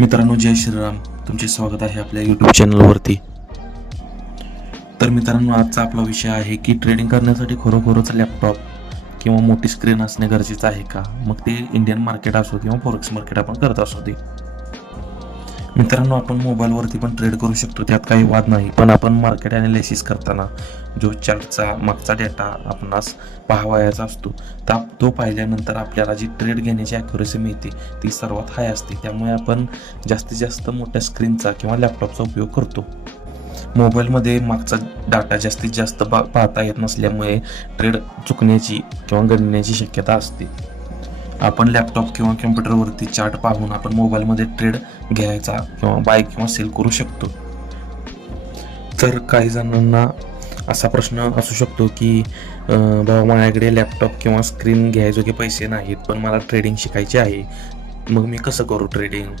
मित्रांनो, जय श्रीराम. तुमचे स्वागत आहे आपल्या यूट्यूब चॅनलवरती. तर मित्रांनो, आजचा आपला विषय आहे की ट्रेडिंग करण्यासाठी खरोखरच लॅपटॉप किंवा मोठी स्क्रीन असणे गरजेचं आहे का? मग ते इंडियन मार्केट असो किंवा फॉरेक्स मार्केट आपण करत असो ते. मित्रांनो, आपण मोबाईलवरती पण ट्रेड करू शकतो, त्यात काही वाद नाही. पण आपण मार्केट ॲनालिसिस करताना जो चार्टचा मागचा डेटा आपणास पाहावयाचा असतो, तो पाहिल्यानंतर आपल्याला जी ट्रेड घेण्याची ॲक्युरेसी मिळते ती सर्वात हाय असते. त्यामुळे आपण जास्तीत जास्त मोठ्या स्क्रीनचा किंवा लॅपटॉपचा उपयोग करतो. मोबाईलमध्ये मागचा डाटा जास्तीत जास्त पाहता येत नसल्यामुळे ट्रेड चुकण्याची किंवा गणण्याची शक्यता असते. आपण लॅपटॉप किंवा कम्प्युटरवरती चार्ट पाहून आपण मोबाईलमध्ये ट्रेड घ्यायचा किंवा बाय किंवा सेल करू शकतो. तर काही जणांना असा प्रश्न असू शकतो की बाबा, माझ्याकडे लॅपटॉप किंवा स्क्रीन घ्यायजोगे पैसे नाहीत, पण मला ट्रेडिंग शिकायचे आहे, मग मी कसं करू ट्रेडिंग?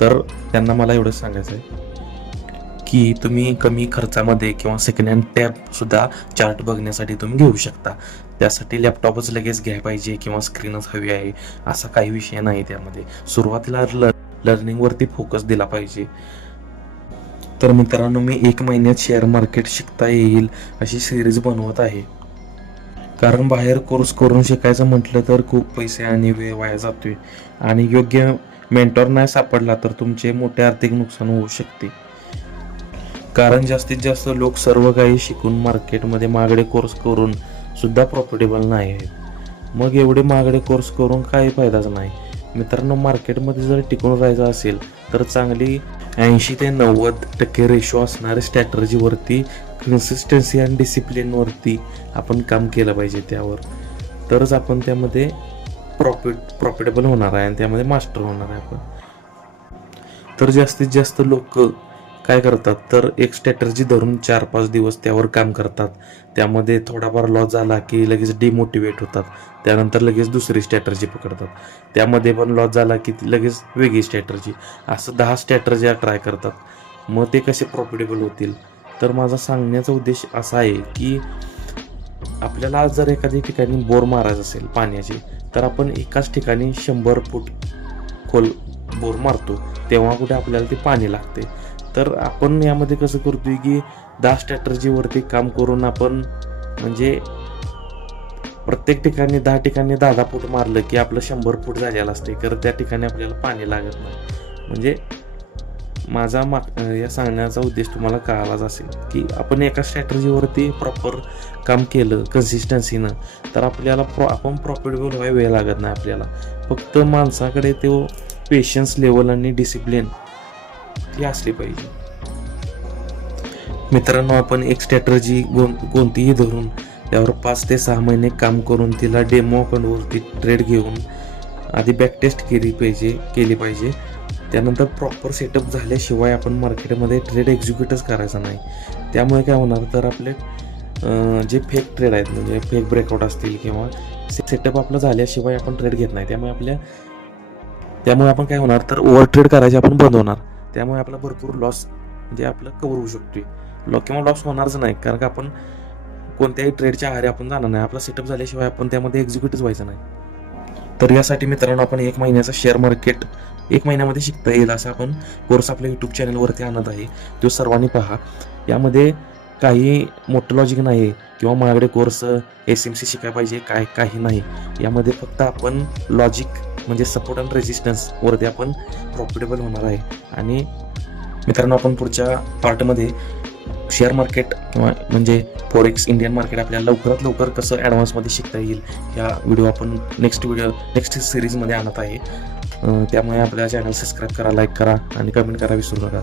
तर त्यांना मला एवढं सांगायचं आहे की तुम्ही कमी खर्चामध्ये किंवा सेकंड हँड टॅबसुद्धा चार्ट बघण्यासाठी तुम्ही घेऊ शकता. त्यासाठी लॅपटॉपच लगेच घ्यायला पाहिजे किंवा स्क्रीनच हवी आहे असा काही विषय नाही. त्यामध्ये सुरुवातीला लर्निंगवरती फोकस दिला पाहिजे. तर मित्रांनो, मी 1 महिन्यात शेअर मार्केट शिकता येईल अशी सिरीज बनवत आहे. कारण बाहेर कोर्स करून शिकायचं म्हटलं तर खूप पैसे आणि वेळ वाया जातोय, आणि योग्य मेंटॉर नाही सापडला तर तुमचे मोठे आर्थिक नुकसान होऊ शकते. कारण जास्तीत जास्त लोक सर्व काही शिकून मार्केटमध्ये महागडे कोर्स करून सुद्धा प्रॉफिटेबल नाही आहेत. मग एवढे महागडे कोर्स करून काही फायदाच नाही. मित्रांनो, मार्केटमध्ये जर टिकून राहायचं असेल तर चांगली 80 ते 90% रेशो असणाऱ्या स्ट्रॅटर्जीवरती, कन्सिस्टन्सी आणि डिसिप्लिनवरती आपण काम केलं पाहिजे. त्यावर तरच आपण त्यामध्ये प्रॉफिटेबल होणार आहे आणि त्यामध्ये मास्टर होणार आहे आपण. तर जास्तीत जास्त लोक काय करतात तर एक स्ट्रॅटर्जी धरून 4-5 दिवस त्यावर काम करतात. त्यामध्ये थोडाफार लॉस झाला की लगेच डिमोटिवेट होतात. त्यानंतर लगेच दुसरी स्ट्रॅटर्जी पकडतात. त्यामध्ये पण लॉस झाला की लगेच वेगळी स्ट्रॅटर्जी, असं 10 स्ट्रॅटर्जी ट्राय करतात. मग ते कसे प्रॉफिटेबल होतील? तर माझा सांगण्याचा उद्देश असा आहे की आपल्याला जर एखाद्या ठिकाणी बोर मारायचं असेल पाण्याची, तर आपण एकाच ठिकाणी 100 फूट खोल बोर मारतो, तेव्हा कुठे आपल्याला ते पाणी लागते. तर आपण यामध्ये कसं करतोय की 10 स्ट्रॅटर्जीवरती काम करून आपण म्हणजे प्रत्येक ठिकाणी 10 ठिकाणी 10 फूट मारलं की आपलं 100 फूट झालेलं असते, तर त्या ठिकाणी आपल्याला पाणी लागत नाही. म्हणजे माझा या सांगण्याचा उद्देश तुम्हाला कळालाच असेल की आपण एका स्ट्रॅटर्जीवरती प्रॉपर काम केलं कन्सिस्टन्सीनं, तर आपल्याला आपण प्रॉफिटेबल व्हायला वेळ लागत नाही. आपल्याला फक्त माणसाकडे तो पेशन्स लेवल आणि डिसिप्लिन ती असली पाहिजे. मित्रांनो, आपण एक स्ट्रॅटर्जी कोणतीही धरून त्यावर 5 ते 6 महिने काम करून तिला डेमो अकाउंटवरती ट्रेड घेऊन आधी बॅकटेस्ट केली पाहिजे. त्यानंतर प्रॉपर सेटअप झाल्याशिवाय आपण मार्केटमध्ये ट्रेड एक्झिक्यूटच करायचा नाही. त्यामुळे काय होणार तर आपले जे फेक ट्रेड आहेत, म्हणजे फेक ब्रेकआउट असतील किंवा सेटअप आपलं झाल्याशिवाय आपण ट्रेड घेत नाही. त्यामुळे आपण काय होणार तर ओव्हर ट्रेड करायचे आपण बंद होणार. त्यामुळे आपला भरपूर लॉस म्हणजे आपलं कव्हर होऊ शकतोय किंवा लॉस होणारच नाही. कारण का आपण कोणत्याही ट्रेडच्या आहारी आपण जाणार नाही. आपला सेटअप झाल्याशिवाय आपण त्यामध्ये एक्झिक्यूटच व्हायचं नाही. तर यासाठी मित्रांनो, आपण 1 महिन्याचा शेअर मार्केट 1 महिन्यामध्ये शिकता येईल असा आपण कोर्स आपल्या यूट्यूब चॅनलवरती आणत आहे. तो सर्वांनी पहा. यामध्ये काही मोठं लॉजिक नाही किंवा माझ्याकडे कोर्स SMC शिकायला पाहिजे काही नाही. यामध्ये फक्त आपण लॉजिक म्हणजे सपोर्ट अँड रेजिस्टन्स वरती आपण प्रॉफिटेबल होणार आहे. आणि मित्रांनो, आपण पुढच्या पार्टमध्ये शेअर मार्केट किंवा म्हणजे फॉरेक्स इंडियन मार्केट आपल्याला लवकरात लवकर कसं ॲडव्हान्समध्ये शिकता येईल या व्हिडिओ आपण नेक्स्ट सिरीजमध्ये आणत आहे. त्यामुळे आपल्या चॅनल सबस्क्राईब करा, लाईक करा आणि कमेंट करा विसरू नका.